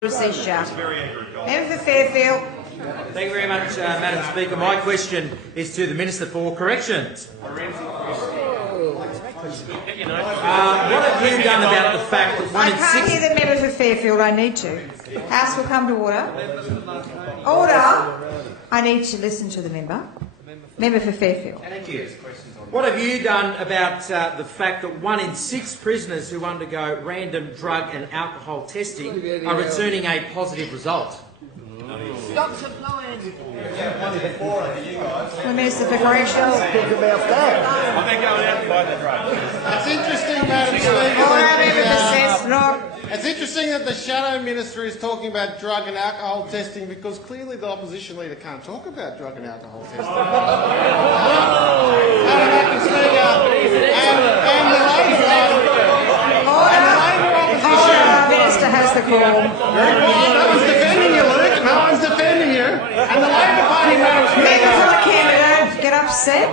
Procedure. Member for Fairfield. Thank you very much, Madam Speaker. My question is to the Minister for Corrections. What have you done about the fact that one I in can't six... hear the member for Fairfield. I need to. House will come to order. Order. I need to listen to the member. Member for Fairfield. Thank you. What have you done about the fact that 1 in 6 prisoners who undergo random drug and alcohol testing are returning a positive result? Stop supplying. The Minister for Corrections. I've been going out to buy the drug. It's interesting, Madam Speaker. Order, member for Cessnock. It's interesting that the Shadow Minister is talking about drug and alcohol testing because clearly the opposition leader can't talk about drug and alcohol testing. Madam Speaker, and the Labor opposition. Order. Minister has the call. No one's defending you, Luke. No one's defending you. And the Labor Party, Madam Member for Speaker. the candidate. Get upset.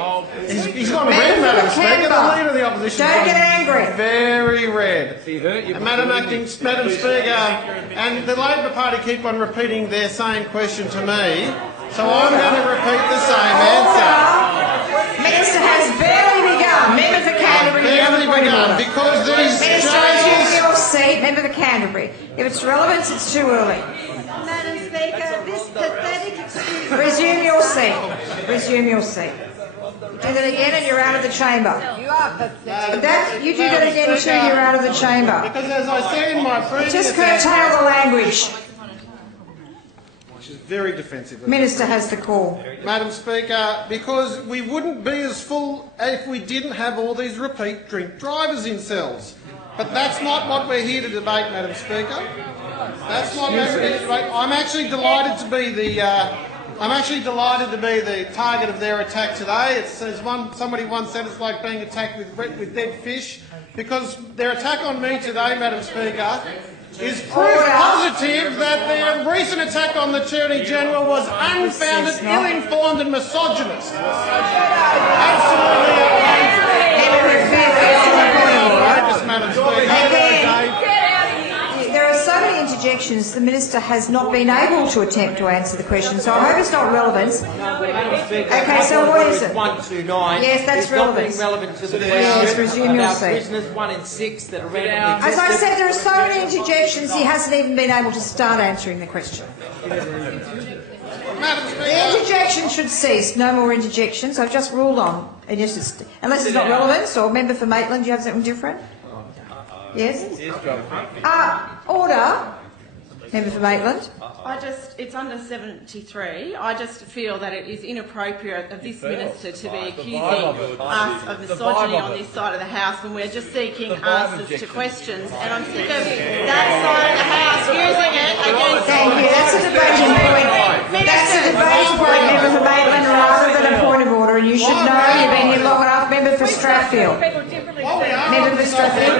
He's gone red, Madam Speaker. The leader of the opposition. Don't get angry. Very red. And Madam Speaker, and the Labor Party keep on repeating their same question to me, so I'm going to repeat the same answer. Minister has barely begun. Member for Canterbury. Barely begun because these Minister, resume jails. your seat. Member for Canterbury. If it's relevant, it's too early. Madam Speaker, this pathetic excuse. Resume your seat. Resume your seat. Do that again and you're out of the chamber. You are pathetic. You do that again too, you're out of the chamber. Because as I said in my previous Just answer, curtail the language. which is very defensive. Minister has the call. Madam Speaker, because we wouldn't be as full if we didn't have all these repeat drink drivers in cells. But that's not what we're here to debate, Madam Speaker. That's not what we're here to debate. I'm actually delighted to be the target of their attack today. It's, as somebody once said, it's like being attacked with dead fish, because their attack on me today, Madam Speaker, is proof positive that the recent attack on the Attorney General was unfounded, ill-informed and misogynist. Absolutely outrageous, Madam Speaker. There are so many interjections, the Minister has not been able to attempt to answer the question, so I hope it's not relevant. Okay, so what is it? 129. Yes, that's is not relevant. being relevant to the Yes, question resume your about seat. prisoners 1 in 6 that are randomly As I tested. said, there are so many interjections, he hasn't even been able to start answering the question. Madam The Speaker, interjection should cease. No more interjections. I've just ruled on. Unless it's not relevant, or member for Maitland, do you have something different? Yes? Order. Member for Maitland. It's under 73. I just feel that it is inappropriate of this minister to be accusing us of misogyny on this side of the House when we're just seeking answers to questions. And I'm sick of that side of the House using it against... Thank you. That's a debating point. That's a debating point, member for Maitland, rather than a point of order. And you should know you've been here long enough. Member for Strathfield. Member for Strathfield.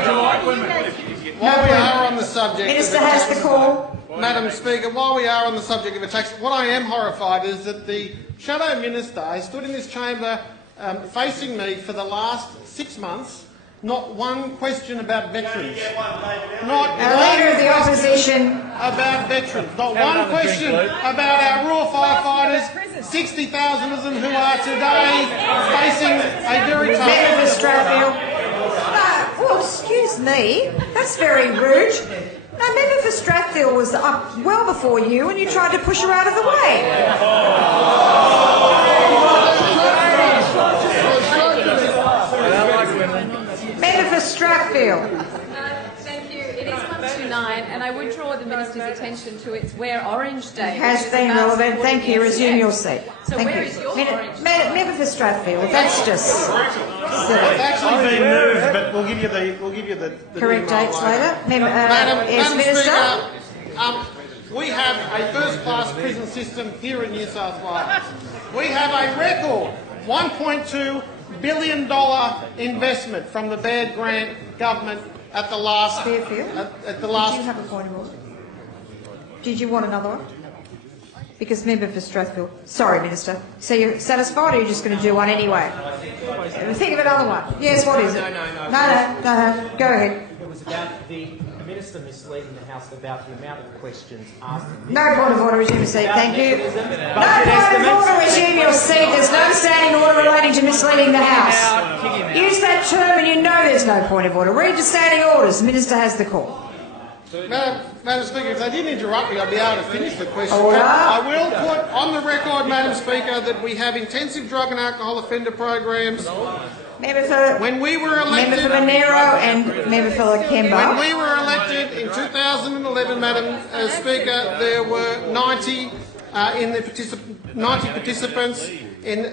while we are on the subject, Minister has the call. Madam Speaker, while we are on the subject of attacks, what I am horrified is that the Shadow Minister has stood in this chamber facing me for the last 6 months, not one question about veterans. Not A leader of the opposition. about veterans. Not one question about our rural firefighters, 60,000 of them who are today facing a very tough... Member for Strathfield. Well, excuse me. That's very rude. No, member for Strathfield was up well before you and you tried to push her out of the way. Member for Strathfield. Thank you. It is 129, and I would draw the Minister's attention to its Wear Orange Day. It has which is been about relevant. Thank you. supporting Resume SEX. your seat. So Thank where you. is your orange? Member for Strathfield. That's just It's silly. actually been moved, but we'll give you the Correct detail dates later. Member, Madam Minister. Speaker, we have a first-class prison system here in New South Wales. We have a record $1.2 billion investment from the Baird Grant government at the last... Fairfield. At the Did last... you have a point of order? Did you want another one? Because member for Strathfield. Sorry, Minister. So you're satisfied, or you're just going to do one anyway? Think of another one. Yes. What is it? No. Go ahead. It was about the Minister misleading the House about the amount of questions asked. No point of order, resume your seat. Thank you. No Budget point of estimates. order, resume your seat. There's no standing order relating to misleading the House. Use that term and you know there's no point of order. Read the standing orders. The Minister has the call. Madam Speaker, if they didn't interrupt me, I'd be able to finish the question. Order. I will put on the record, Madam Speaker, that we have intensive drug and alcohol offender programs. Member for, When we were member for elected, Monero and member for when Lakemba. we were elected in 2011, Madam Speaker, there were 90 participants. In 2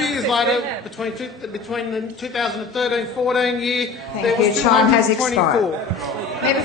years later, between the 2013-14 year, there was Thank you. Time has 224. expired. Member for